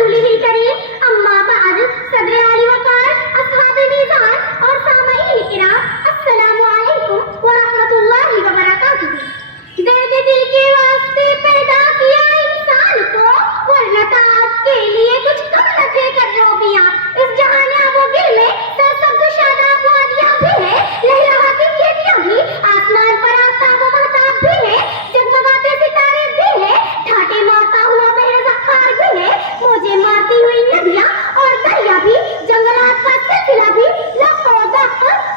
रसूलिल करीम, अम्मा बाद, सदर आली वकार, अस्हाब मीज़ान और सामईन किराम, अस्सलामु अलैकुम व रहमतुल्लाहि व बरकातुहू। दर्द दिल के वास्ते पैदा किया इंसान को, वरना ताज के लिए कुछ कम न थे कर्रोबियां। इस जहानियाबो गिल में सरसब्ज़ शादाब वादियां भी है, लहलहाती खेतियां भी, आसमान पर आफ्ताब व महताब भी है, जगमगाते सितारे भी है, ठाटे मारता हुआ बहर ज़खार भी है, मौजें मारती हुई नदियां और दरिया भी, जंगलात का सिलसिला भी, लफ्ज़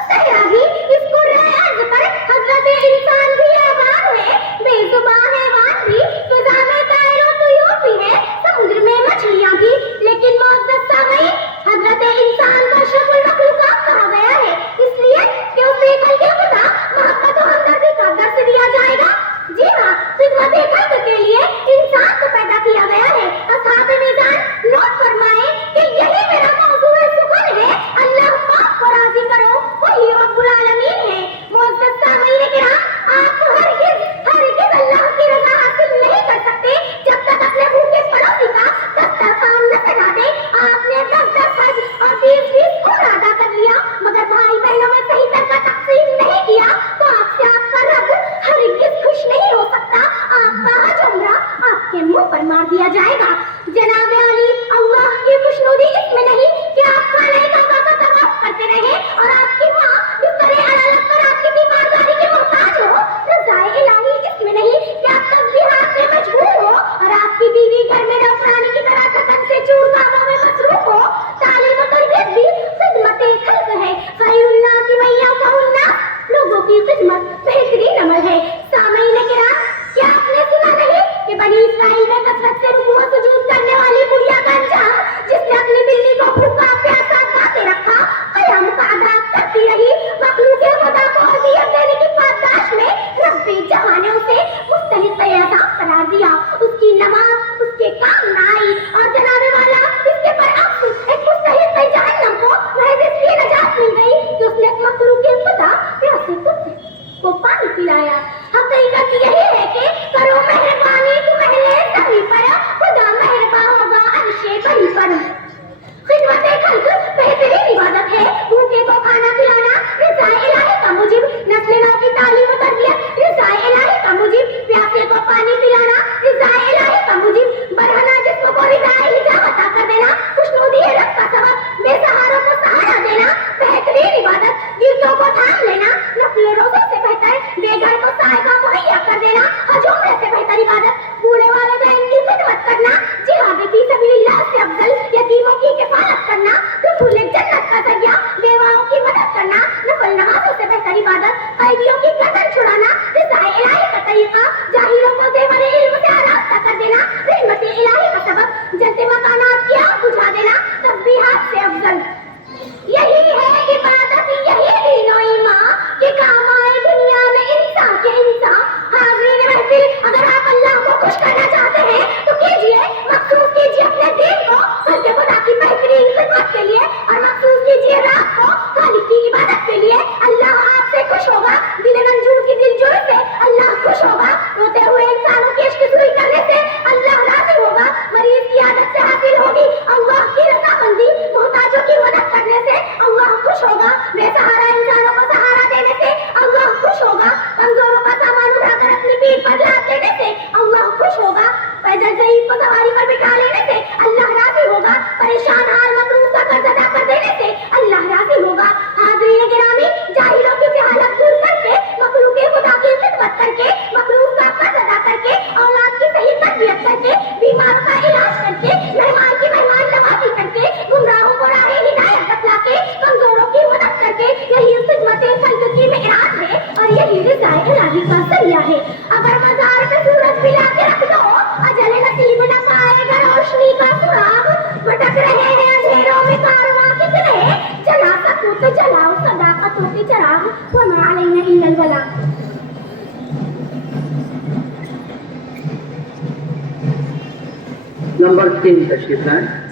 सहरा भी, इस कुर्रे अर्ज़ पर हज़रत इंसान भी आबाद है, बेज़ुबान हैवान भी, फ़िज़ा में ताइर व तुयूर भी है, समुद्र में मछलियां भी, लेकिन मुअज़्ज़ज़ सामईन, हज़रत इंसान को अशरफुल मखलूक़ात कहा गया है, इसलिए कि उसे खल्क़े खुदा मोहब्बत और हमदर्दी का दर्स दिया जाएगा। जी हाँ, खिदमत खल्क़ के लिए इंसान को पैदा किया गया है। अस्हाब मीज़ान नोट फरमाएं कि यही मेरा मौज़ू सुखन है, अल्लाह पाक को राज़ी करो, वही रब्बुल आलमीन है। मुअज़्ज़ज़ सामईन किराम, आप हरगिज़ अल्लाह की रज़ा हासिल नहीं कर सकते जब तक अपने भूखे पड़ोसी का दस्तरखान न सजा दे। आपने 10-10 हज और 20-20 उम्र अदा कर लिया, मगर भाई बहनों में सही तरह तक़सीम नहीं किया, तो आपसे आपका रब हरगिज़ खुश नहीं हो सकता। आपका हज उम्रा आपके मुंह पर मार दिया जाएगा। जनाब अली, अल्लाह की खुशनुदी इसमें नहीं कि आप खाने काबा का तवाफ करते रहे और आपकी माँ बिस्तरे अदालत पर आपकी बीमारदारी के मोहताज हो। रज़ाए इलाही इसमें नहीं कि आप तस्बीहात में मशगूल हो और आपकी बीवी घर में नौकरानी की तरह थकन से चूर कामों में मसरूफ हो। तालीम और तरबियत भी खिदमत खल्क़ है। खैरुन नास मन यंफ़उन नास, लोगों की खिदमत बेहतरीन अमल है। सामईन किराम, क्या आपने सुना नहीं कि बनी इस्राइल में कसरत से रुकू व सुजूद करने वाली बुढ़िया का अंजाम, जिसने अपनी बिल्ली को भूखा प्यासा बांधे रखा, क़याम का अदा करती रही, मखलूक़े खुदा को अज़ियत देने की पादाश में रब्बे जहां ने उसे मुस्तहिक़ अज़ाब करार दिया। उसकी नमाज उसके काम न आई और जनाबे वाला इसके बरअक्स एक मुस्तहिक़ जहन्नम को महज़ इसलिए नजात मिल गई कि उसने एक मखलूक़े खुदा प्यासे कुत्ते को पानी पिलाया। हकीकत यही है कि करो मेहरबानी तुम अहले ज़मीं पर, खुदा मेहरबान होगा अर्शे बरी पर। खिदमत खल्क़ बेहतरीन इबादत है। भूखे को खाना खिलाना रिज़ाए इलाही का मुजिब, नस्ल नौ की तालीम और तरबियत रिज़ाए इलाही का मुजिब, प्यासे को पानी पिलाना रिज़ाए इलाही का मुजिब, बरहना जिस्म को रिज़ाए हिजाब अता कर देना, खुशनुदी रब का सबब, बेसहारों को सहारा देना बेहतरीन इबादत, गिरतों को थाम लेना नफल रोज़ों से बेहतर, बेघर को साहिबा मुहैया कर देना हज उम्रे से बेहतर इबादत, बूढ़े वालिदैन की खिदमत करना जिहाद फी सबीलिल्लाह से अफजल, यतीमों की किफायत करना दुखुल जन्नत का ज़रिया, बेवाओं की मदद करना नफल नमाज़ों से बेहतर इबादत, कैदियों की गर्दन छुड़ाना रिज़ाए इलाही का तरीक़ा, जाहिलों को ज़ेवर इल्म से आरास्ता कर देना रहमत इलाही का सबब, जलते मकानात की आग बुझा देना तस्बीहात से अफजल। यही है इबादत, यही दीन और ईमान कि काम आए दुनिया में इंसान के इंसान। हाज़रीन महफिल, अगर आप अल्लाह को खुश करना चाहते हैं तो कीजिए, मखसूस कीजिए अपने दिन को खल्क़े खुदा की बेहतरीन खिदमत के लिए और मखसूस कीजिए रात को खालिक की इबादत के लिए। अल्लाह आपसे खुश होगा, दिल रंजूर की दिलजोई से अल्लाह खुश होगा, रोते हुए इंसानों की इश्क़-ए-सुई करने से अल्लाह राज़ी होगा, मरीज़ की आदत से हासिल होगी अल्लाह की रज़ामंदी, मोहताजों की मदद करने से अल्लाह खुश होगा, बेसहारा इंसानों को सहारा देने से अल्लाह खुश होगा, कमजोरों का सामान उठाकर अपनी पीठ पर लाद लेने से अल्लाह खुश होगा, पैदल ज़ईफ़ को सवारी पर बिठा लेने से अल्लाह राज़ी होगा, परेशान हाल मकरूज़ का कर्ज़ अदा कर देने से अल्लाह राज़ी होगा। हाज़रीन गिरामी, जाहिलों की जहालत दूर करके, मखलूक़े खुदा की खिदमत करके, मकरूज़ का कर्ज़ अदा करके, औलाद की सही तरबियत करके, बीमार का इलाज करके, मेहमान की मेहमान नवाज़ी करके, गुमराहों को राहे हिदायत बतला के, कमजोरों की मदद करके, यही खिदमत खल्क़ की मेराज है और यही रिज़ाए इलाही का ज़रिया है। अगर मज़ार पे सूरज मिला के रख दो, अजल नसीब न पाएगा रोशनी का सुराग, भटक रहे हैं अंधेरों में कारवां कितने, जला सको तो जलाओ सदाकतों के चिराग, वमा अलैना इल्लल बलाग। नंबर 3 तशरीफ लाएं।